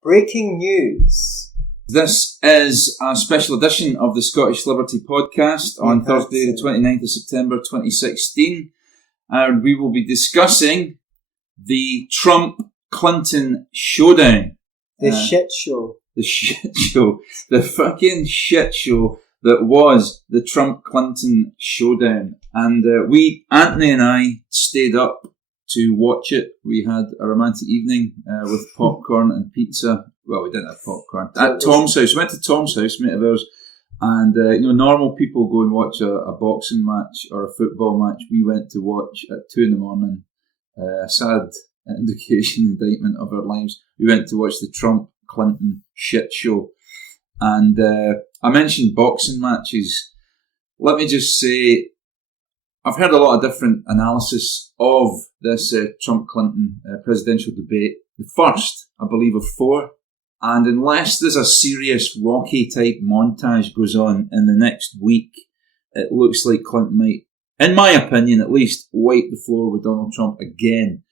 Breaking news. This is a special edition of the Scottish Liberty podcast on Thursday the 29th of September 2016. And we will be discussing the Trump-Clinton showdown. The shit show. The shit show. The fucking shit show that was the Trump-Clinton showdown. And Antony and I stayed up to watch it. We had a romantic evening with popcorn and pizza. Well, we didn't have popcorn. At Tom's house. We went to Tom's house, mate of ours. And, normal people go and watch a boxing match or a football match. We went to watch at 2 a.m. A sad indication, indictment of our lives. We went to watch the Trump-Clinton shit show. And I mentioned boxing matches. Let me just say, I've heard a lot of different analysis of this Trump-Clinton presidential debate. The first, I believe, of 4. And unless there's a serious Rocky-type montage goes on in the next week, it looks like Clinton might, in my opinion at least, wipe the floor with Donald Trump again.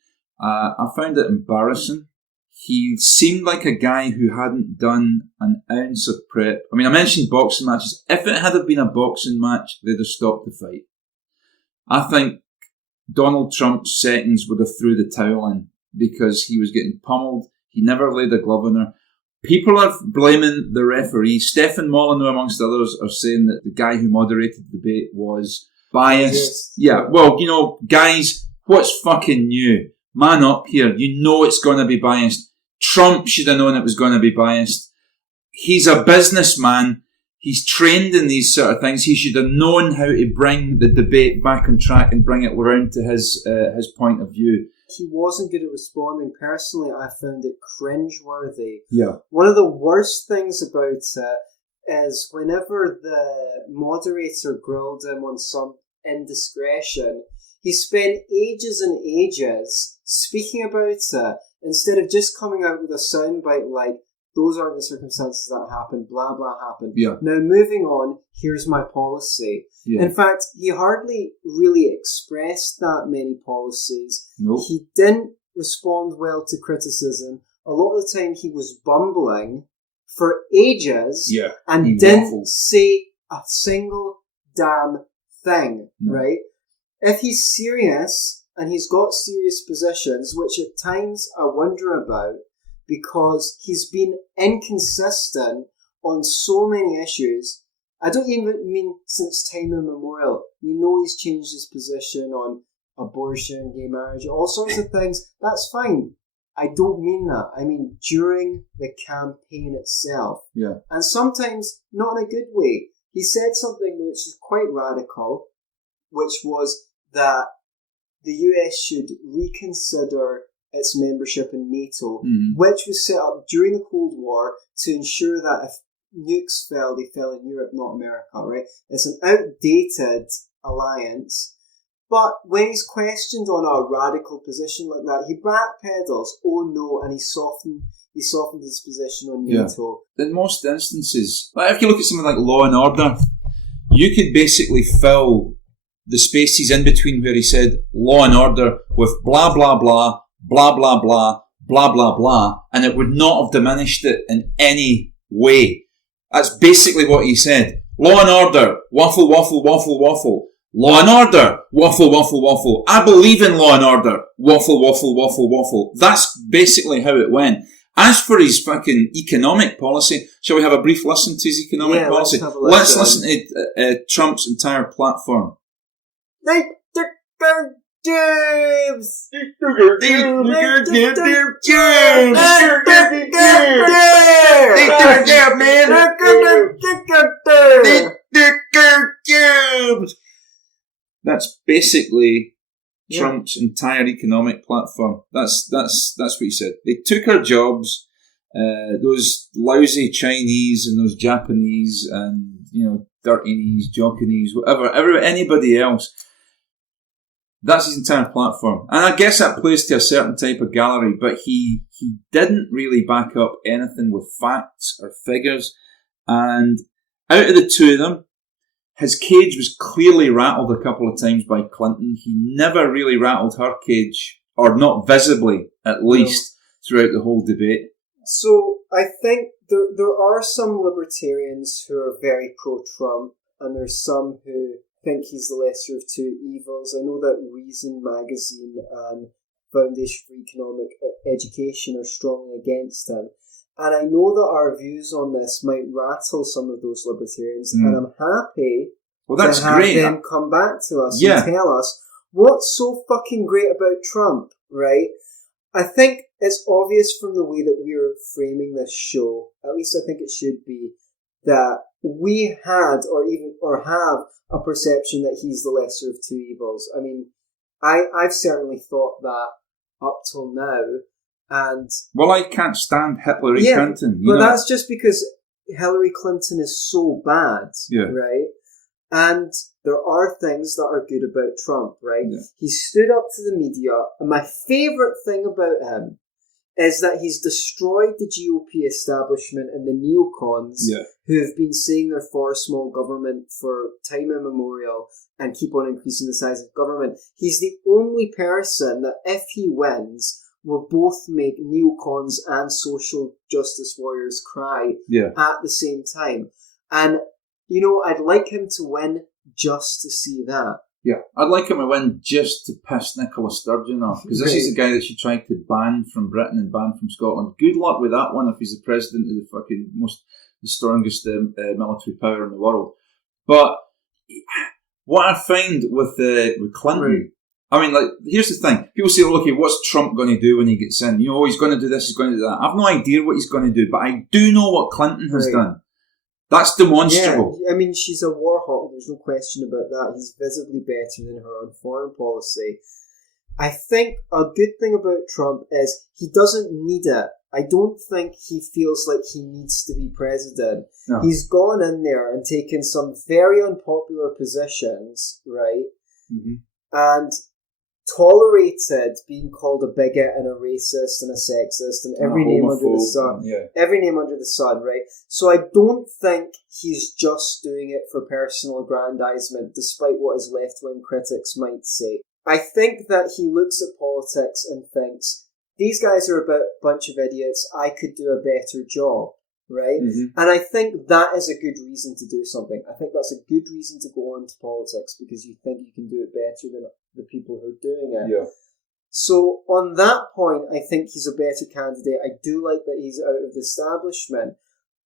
I found it embarrassing. He seemed like a guy who hadn't done an ounce of prep. I mean, I mentioned boxing matches. If it had been a boxing match, they'd have stopped the fight. I think Donald Trump's seconds would have threw the towel in because he was getting pummeled. He never laid a glove on her. People are blaming the referee. Stephen Molyneux, amongst others, are saying that the guy who moderated the debate was biased. Yeah, well, guys, what's fucking new? Man up here. You know it's going to be biased. Trump should have known it was going to be biased. He's a businessman. He's trained in these sort of things. He should have known how to bring the debate back on track and bring it around to his point of view. He wasn't good at responding. Personally, I found it cringeworthy. Yeah. One of the worst things about it is whenever the moderator grilled him on some indiscretion, he spent ages and ages speaking about it instead of just coming out with a soundbite like, those aren't the circumstances that happened, blah, blah, happened. Yeah. Now, moving on, here's my policy. Yeah. In fact, he hardly really expressed that many policies. Nope. He didn't respond well to criticism. A lot of the time, he was bumbling for ages and didn't say a single damn thing, right? If he's serious and he's got serious positions, which at times I wonder about, because he's been inconsistent on so many issues. I don't even mean since time immemorial. We know he's changed his position on abortion, gay marriage, all sorts of things. That's fine. I don't mean that. I mean during the campaign itself. Yeah. And sometimes not in a good way. He said something which is quite radical, which was that the US should reconsider its membership in NATO, which was set up during the Cold War to ensure that if nukes fell, they fell in Europe, not America, right? It's an outdated alliance. But when he's questioned on a radical position like that, he backpedals, oh no, and he softened his position on NATO. In most instances, like if you look at something like Law and Order, you could basically fill the spaces in between where he said Law and Order with blah, blah, blah, blah, blah, blah, blah, blah, blah, and it would not have diminished it in any way. That's basically what he said. Law and Order, waffle, waffle, waffle, waffle. Law and Order, waffle, waffle, waffle. I believe in Law and Order, waffle, waffle, waffle, waffle. That's basically how it went. As for his fucking economic policy, shall we have a brief listen to his economic policy? Let's listen to Trump's entire platform. James! That's basically Trump's entire economic platform. That's what he said. They took our jobs, those lousy Chinese and those Japanese and, dirtinese, jockinese, whatever, anybody else. That's his entire platform. And I guess that plays to a certain type of gallery, but he didn't really back up anything with facts or figures. And out of the two of them, his cage was clearly rattled a couple of times by Clinton. He never really rattled her cage, or not visibly, at least, throughout the whole debate. So I think there are some libertarians who are very pro-Trump, and there's some who think he's the lesser of two evils. I know that Reason magazine and Foundation for Economic Education are strongly against him. And I know that our views on this might rattle some of those libertarians, and I'm happy to have them come back to us and tell us what's so fucking great about Trump, right? I think it's obvious from the way that we're framing this show, at least I think it should be, that we had or have a perception that he's the lesser of two evils. I mean, I've certainly thought that up till now. And well, I can't stand Hilary Clinton. But that's just because Hillary Clinton is so bad, right? And there are things that are good about Trump, right? Yeah. He stood up to the media, and my favourite thing about him is that he's destroyed the GOP establishment and the neocons who have been saying they're for small government for time immemorial and keep on increasing the size of government. He's the only person that, if he wins, will both make neocons and social justice warriors cry at the same time. And, you know, I'd like him to win just to see that. Yeah, I'd like him to win just to piss Nicola Sturgeon off, because this is the guy that she tried to ban from Britain and ban from Scotland. Good luck with that one if he's the president of the strongest military power in the world. But what I find with Clinton, I mean, like, here's the thing. People say, okay, what's Trump going to do when he gets in? You know, he's going to do this, he's going to do that. I've no idea what he's going to do, but I do know what Clinton has done. That's demonstrable. Yeah, I mean, she's a war hawk. There's no question about that. He's visibly better than her on foreign policy. I think a good thing about Trump is he doesn't need it. I don't think he feels like he needs to be president. No. He's gone in there and taken some very unpopular positions, right? Mm-hmm. And tolerated being called a bigot and a racist and a sexist and every name under the sun. Every name under the sun, right? So I don't think he's just doing it for personal aggrandizement, despite what his left-wing critics might say. I think that he looks at politics and thinks, these guys are a bunch of idiots, I could do a better job, right? Mm-hmm. And I think that is a good reason to do something. I think that's a good reason to go on to politics, because you think you can do it better than the people who are doing it. Yeah. So on that point, I think he's a better candidate. I do like that he's out of the establishment.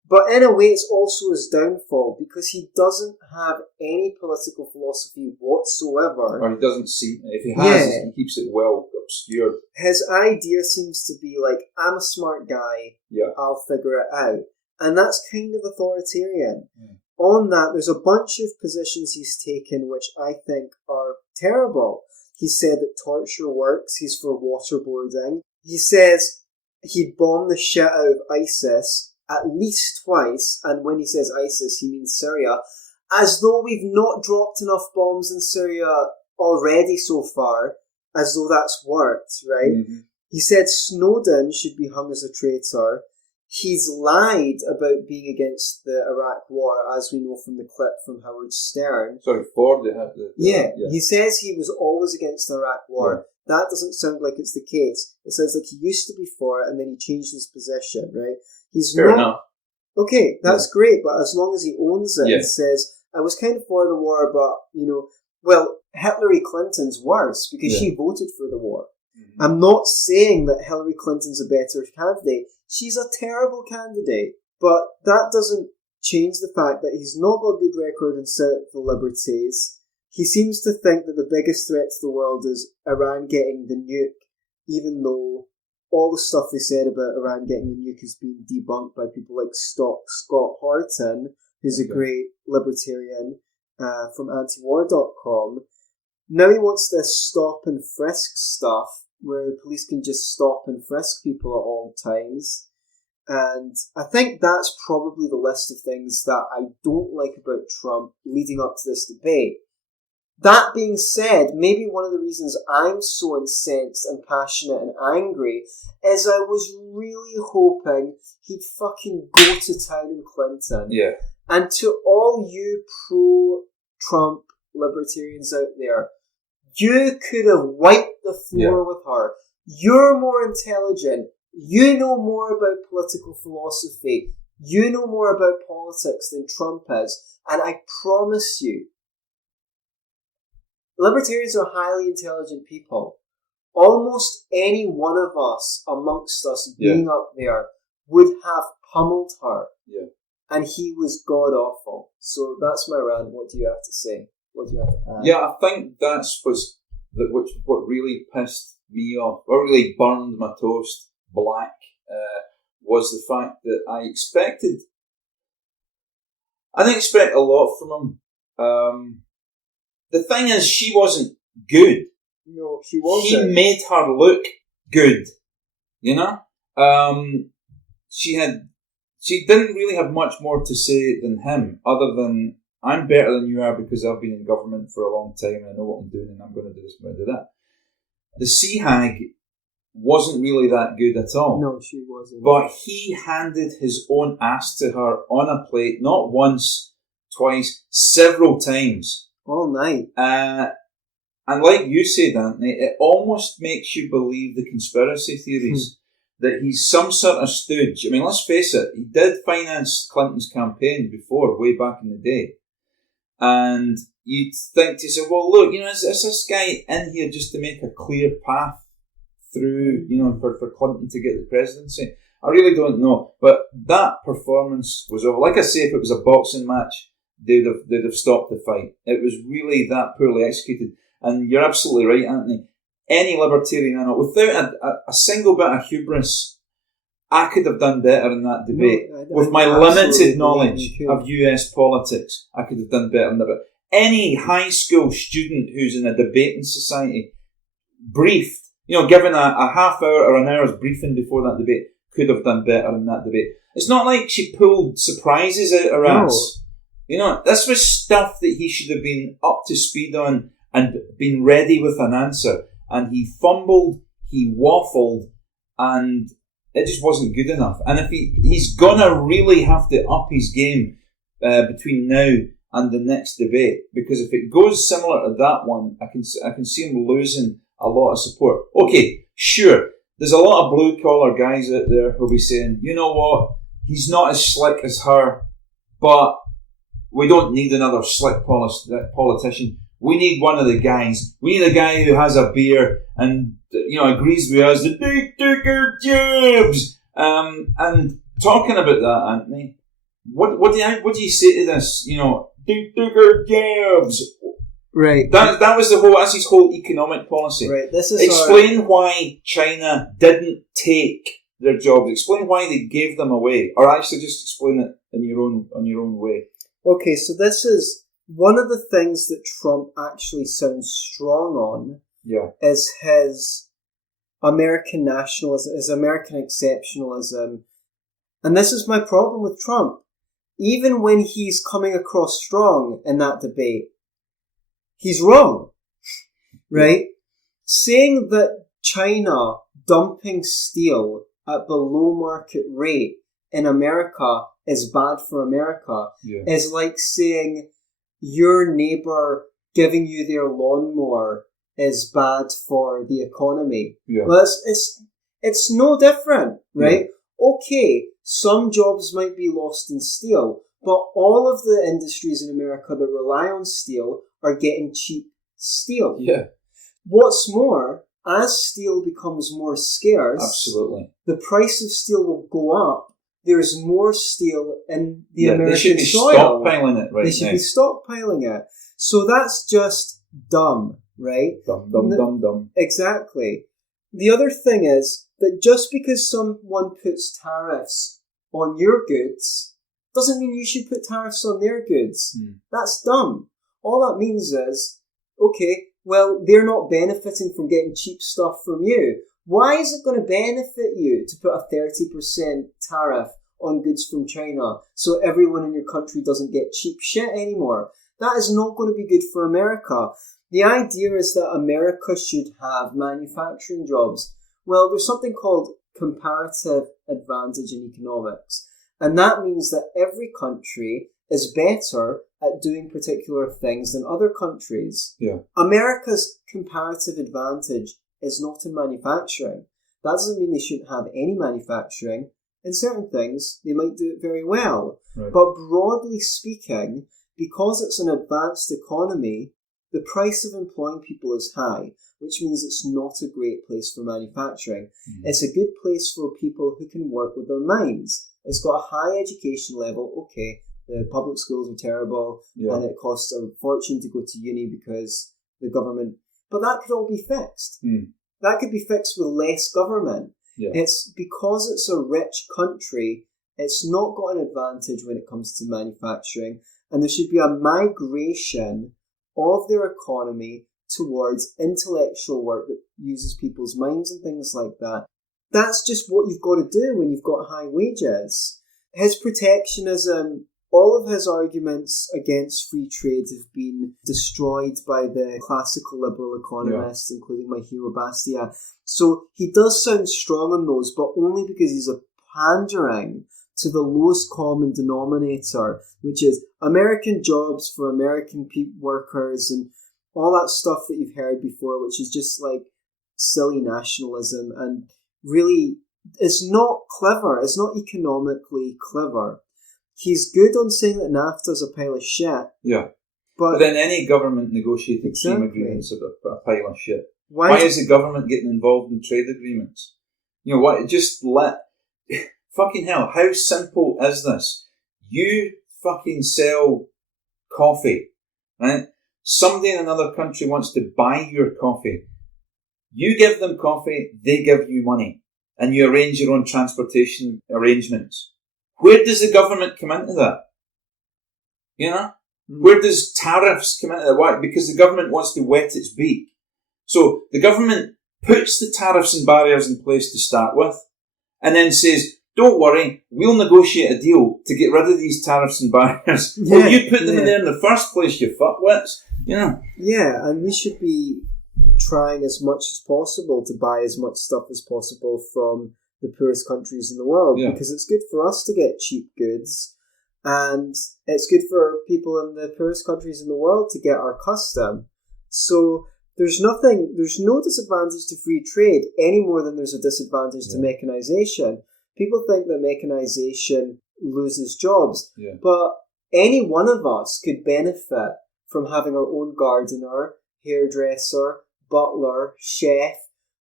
But in a way, it's also his downfall, because he doesn't have any political philosophy whatsoever. Or he doesn't see, if he has, he keeps it well obscured. His idea seems to be like, I'm a smart guy, I'll figure it out. And that's kind of authoritarian. Mm. On that, there's a bunch of positions he's taken which I think are terrible. He said that torture works. He's for waterboarding. He says he'd bomb the shit out of ISIS at least twice, and when he says ISIS, he means Syria, as though we've not dropped enough bombs in Syria already so far, as though that's worked, right? Mm-hmm. He said Snowden should be hung as a traitor. He's lied about being against the Iraq war, as we know from the clip from Howard Stern. Sorry, Ford, they had the... Yeah, he says he was always against the Iraq war. Yeah. That doesn't sound like it's the case. It sounds like he used to be for it, and then he changed his position, right? He's Fair enough. Okay, that's great, but as long as he owns it and says, I was kind of for the war, but, you know, well, Hillary Clinton's worse, because she voted for the war. Mm-hmm. I'm not saying that Hillary Clinton's a better candidate. She's a terrible candidate, but that doesn't change the fact that he's not got a good record in civil liberties. He seems to think that the biggest threat to the world is Iran getting the nuke, even though all the stuff they said about Iran getting the nuke has been debunked by people like Scott Horton, who's a great libertarian from antiwar.com. Now he wants this stop and frisk stuff, where the police can just stop and frisk people at all times. And I think that's probably the list of things that I don't like about Trump leading up to this debate. That being said, maybe one of the reasons I'm so incensed and passionate and angry is I was really hoping he'd fucking go to town in Clinton. Yeah. And to all you pro-Trump libertarians out there, you could have wiped the floor with her. You're more intelligent. You know more about political philosophy. You know more about politics than Trump is. And I promise you, libertarians are highly intelligent people. Almost any one of us amongst us being up there would have pummeled her. Yeah. And he was god-awful. So that's my rant. What do you have to say? What do you have to add? Yeah, I think that's what really pissed me off, or really burned my toast black, was the fact that I didn't expect a lot from him. The thing is, she wasn't good. No, she wasn't. He made her look good, you know? She didn't really have much more to say than him, other than, I'm better than you are because I've been in government for a long time and I know what I'm doing and I'm going to do this, I'm going to do that. The sea hag wasn't really that good at all. No, she wasn't. But he handed his own ass to her on a plate, not once, twice, several times. All night. And like you said, Antony, it almost makes you believe the conspiracy theories that he's some sort of stooge. I mean, let's face it, he did finance Clinton's campaign before, way back in the day. And you'd think to yourself, well, look, is this guy in here just to make a clear path through, for Clinton to get the presidency? I really don't know. But that performance was over. Like I say, if it was a boxing match, they'd have stopped the fight. It was really that poorly executed. And you're absolutely right, Antony. Any libertarian I know, without a single bit of hubris, I could have done better in that debate. With my limited knowledge of US politics, I could have done better in that. But any high school student who's in a debating society, briefed, given a half hour or an hour's briefing before that debate, could have done better in that debate. It's not like she pulled surprises out her ass. This was stuff that he should have been up to speed on and been ready with an answer. And he fumbled, he waffled, and it just wasn't good enough. And if he's gonna really have to up his game between now and the next debate, because if it goes similar to that one, I can see him losing a lot of support. Okay, sure, there's a lot of blue collar guys out there who'll be saying, you know what, he's not as slick as her, but we don't need another slick politician. We need one of the guys. We need a guy who has a beer and agrees with us. The big digger jobs. And talking about that, Antony, what do you say to this? Big digger jobs. Right. That was that's his whole economic policy. Right. This is explain why China didn't take their jobs. Explain why they gave them away, or actually just explain it on your own way. Okay, so this is one of the things that Trump actually sounds strong on. Yeah. Is his American nationalism, his American exceptionalism. And this is my problem with Trump. Even when he's coming across strong in that debate, he's wrong. Right? Saying that China dumping steel at below market rate in America is bad for America is like saying your neighbour giving you their lawnmower is bad for the economy. Yeah. Well, it's no different, right? Yeah. Okay, some jobs might be lost in steel, but all of the industries in America that rely on steel are getting cheap steel. Yeah. What's more, as steel becomes more scarce, absolutely, the price of steel will go up. There's more steel in the American soil. They should be stockpiling it right now. They should be stockpiling it. So that's just dumb, right? Dumb. Exactly. The other thing is that just because someone puts tariffs on your goods doesn't mean you should put tariffs on their goods. That's dumb. All that means is, okay, well, they're not benefiting from getting cheap stuff from you. Why is it going to benefit you to put a 30% tariff on goods from China so everyone in your country doesn't get cheap shit anymore? That is not going to be good for America. The idea is that America should have manufacturing jobs. Well, there's something called comparative advantage in economics. And that means that every country is better at doing particular things than other countries. Yeah. America's comparative advantage is not in manufacturing. That doesn't mean they shouldn't have any manufacturing. In certain things, they might do it very well. Right. But broadly speaking, because it's an advanced economy, the price of employing people is high, which means it's not a great place for manufacturing. Mm-hmm. It's a good place for people who can work with their minds. It's got a high education level. Okay, the public schools are terrible, and it costs a fortune to go to uni because the government... But that could all be fixed. That could be fixed with less government. Yeah. It's because it's a rich country, it's not got an advantage when it comes to manufacturing, and there should be a migration of their economy towards intellectual work that uses people's minds and things like that. That's just what you've got to do when you've got high wages. His protectionism, all of his arguments against free trade have been destroyed by the classical liberal economists, including my hero Bastiat. So he does sound strong on those, but only because he's a pandering to the lowest common denominator, which is American jobs for American workers and all that stuff that you've heard before, which is just like silly nationalism. And really, it's not clever. It's not economically clever. He's good on saying that NAFTA's a pile of shit. Yeah. But then any government negotiating trade agreements are a pile of shit. Why is the government getting involved in trade agreements? You know what? Just let... Fucking hell, how simple is this? You fucking sell coffee, right? Somebody in another country wants to buy your coffee. You give them coffee, they give you money. And you arrange your own transportation arrangements. Where does the government come into that? You know? Where does tariffs come into that? Why? Because the government wants to wet its beak. So the government puts the tariffs and barriers in place to start with, and then says, don't worry, we'll negotiate a deal to get rid of these tariffs and barriers. Well, you put them in there in the first place, you fuckwits. Yeah. Yeah, and we should be trying as much as possible to buy as much stuff as possible from the poorest countries in the world, because it's good for us to get cheap goods, and it's good for people in the poorest countries in the world to get our custom. So there's no disadvantage to free trade any more than there's a disadvantage to mechanization. People think that mechanization loses jobs, but any one of us could benefit from having our own gardener, hairdresser, butler, chef,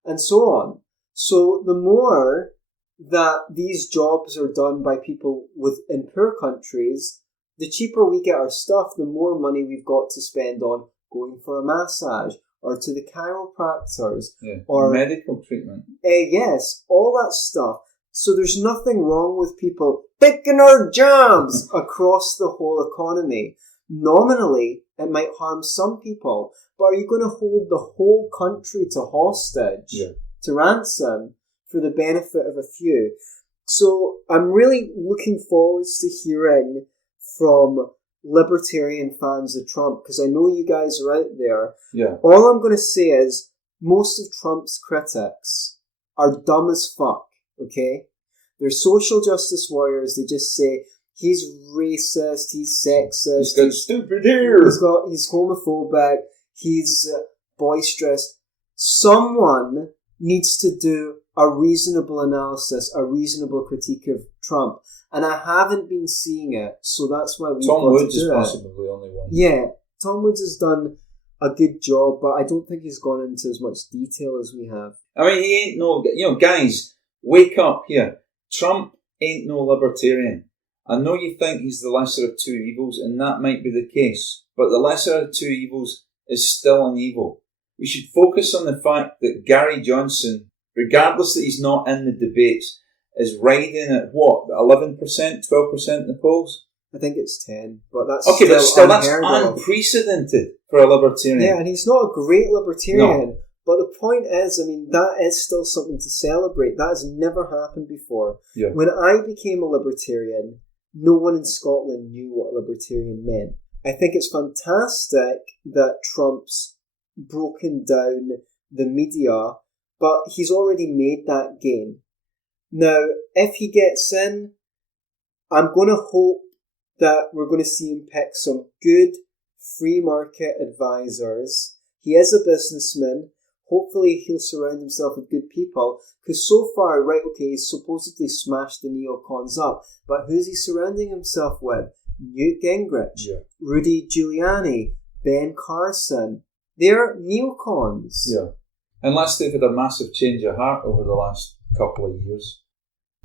and so on. So the more that these jobs are done by people in poor countries, the cheaper we get our stuff, the more money we've got to spend on going for a massage or to the chiropractors or medical treatment. Yes, all that stuff. So there's nothing wrong with people picking our jobs across the whole economy. Nominally, it might harm some people, but are you going to hold the whole country to hostage, to ransom, for the benefit of a few? So I'm really looking forward to hearing from libertarian fans of Trump, because I know you guys are out there. Yeah. All I'm going to say is most of Trump's critics are dumb as fuck, okay? They're social justice warriors. They just say, he's racist, he's sexist. He's got stupid hair. He's homophobic, he's boisterous. Someone needs to do a reasonable analysis, a reasonable critique of Trump. And I haven't been seeing it, so that's why we've got to do it. Tom Woods is possibly the only one. Yeah, Tom Woods has done a good job, but I don't think he's gone into as much detail as we have. I mean, he ain't no... You know, guys, wake up here. Trump ain't no libertarian. I know you think he's the lesser of two evils, and that might be the case, but the lesser of two evils is still an evil. We should focus on the fact that Gary Johnson, regardless that he's not in the debates, is riding at what, 11%, 12% in the polls? I think it's 10, but that's that's unprecedented for a libertarian. Yeah, and he's not a great libertarian. No. But the point is, I mean, that is still something to celebrate. That has never happened before. Yeah. When I became a libertarian, no one in Scotland knew what a libertarian meant. I think it's fantastic that Trump's broken down the media, but he's already made that gain. Now, if he gets in, I'm going to hope that we're going to see him pick some good free market advisors. He is a businessman. Hopefully he'll surround himself with good people, because so far, right, okay, he's supposedly smashed the neocons up, but who's he surrounding himself with? Newt Gingrich, Rudy Giuliani, Ben Carson. They're neocons. Yeah. Unless they've had a massive change of heart over the last couple of years.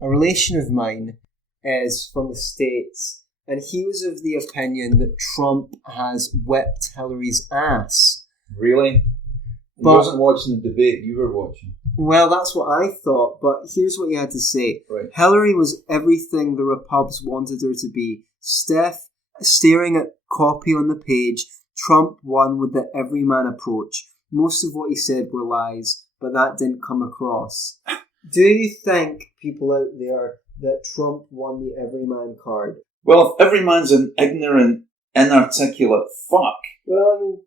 A relation of mine is from the States, and he was of the opinion that Trump has whipped Hillary's ass. Really? He wasn't watching the debate you were watching. Well, that's what I thought, but here's what he had to say. Right. Hillary was everything the Repubs wanted her to be. Stiff, staring at copy on the page. Trump won with the everyman approach. Most of what he said were lies, but that didn't come across. Do you think, people out there, that Trump won the everyman card? Well, if every man's an ignorant, inarticulate fuck. Well, I mean,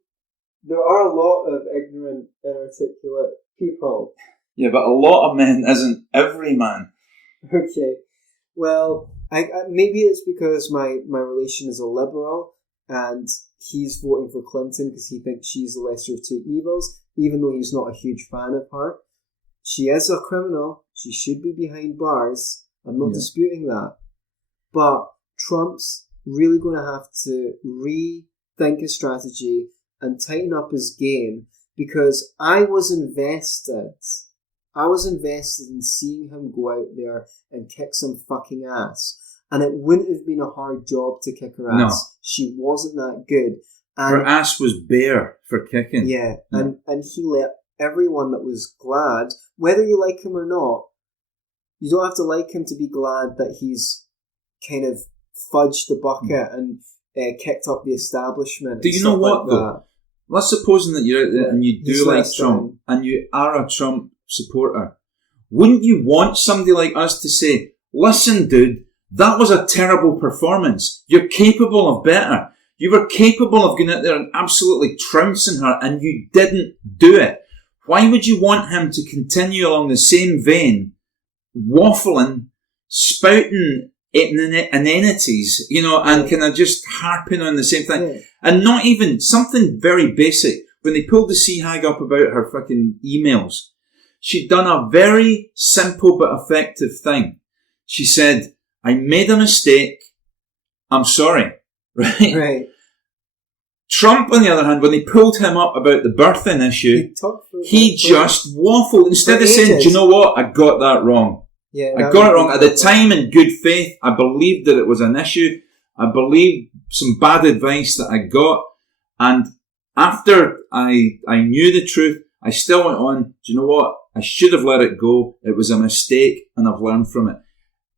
there are a lot of ignorant, inarticulate people. Yeah, but a lot of men isn't every man. Okay. Well, I maybe it's because my relation is a liberal and he's voting for Clinton because he thinks she's the lesser of two evils, even though he's not a huge fan of her. She is a criminal. She should be behind bars. I'm not disputing that. But Trump's really going to have to rethink his strategy and tighten up his game, because I was invested in seeing him go out there and kick some fucking ass. And it wouldn't have been a hard job to kick her ass. No. She wasn't that good. And her ass was bare for kicking. Yeah, and he let everyone that was glad, whether you like him or not, you don't have to like him to be glad that he's kind of fudged the bucket and kicked up the establishment. Do you know what, though? Let's supposing that you're out there and you do like Trump and you are a Trump supporter. Wouldn't you want somebody like us to say, listen, dude, that was a terrible performance. You're capable of better. You were capable of going out there and absolutely trouncing her, and you didn't do it. Why would you want him to continue along the same vein, waffling, spouting inanities, and kind of just harping on the same thing? Yeah. And not even something very basic. When they pulled the sea hag up about her fucking emails, she'd done a very simple but effective thing. She said, I made a mistake. I'm sorry. Right? Trump, on the other hand, when they pulled him up about the birthing issue, he just waffled. Instead of saying, do you know what? I got that wrong. Yeah, I got it wrong. At the time, in good faith, I believed that it was an issue. I believed some bad advice that I got. And after I knew the truth, I still went on, do you know what? I should have let it go. It was a mistake, and I've learned from it.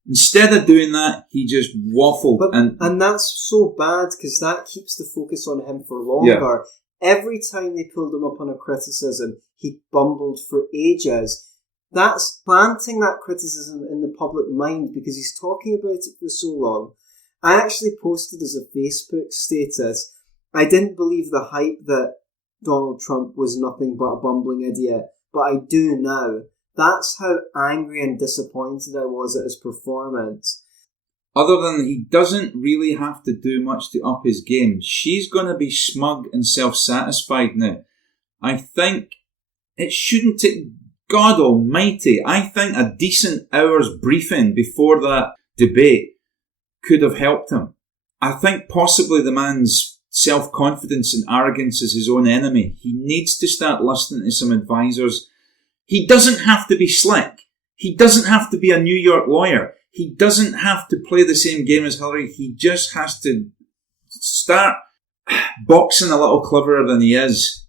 Instead of doing that, he just waffled. And that's so bad, because that keeps the focus on him for longer. Yeah. Every time they pulled him up on a criticism, he bumbled for ages. That's planting that criticism in the public mind, because he's talking about it for so long. I actually posted as a Facebook status, I didn't believe the hype that Donald Trump was nothing but a bumbling idiot, but I do now. That's how angry and disappointed I was at his performance. Other than he doesn't really have to do much to up his game, she's going to be smug and self-satisfied now. I think it shouldn't take... God almighty, I think a decent hour's briefing before that debate could have helped him. I think possibly the man's self-confidence and arrogance is his own enemy. He needs to start listening to some advisors. He doesn't have to be slick. He doesn't have to be a New York lawyer. He doesn't have to play the same game as Hilary. He just has to start boxing a little cleverer than he is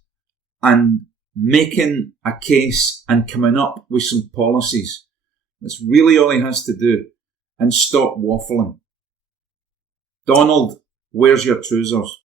and making a case and coming up with some policies. That's really all he has to do. And stop waffling. Donald, where's your trousers?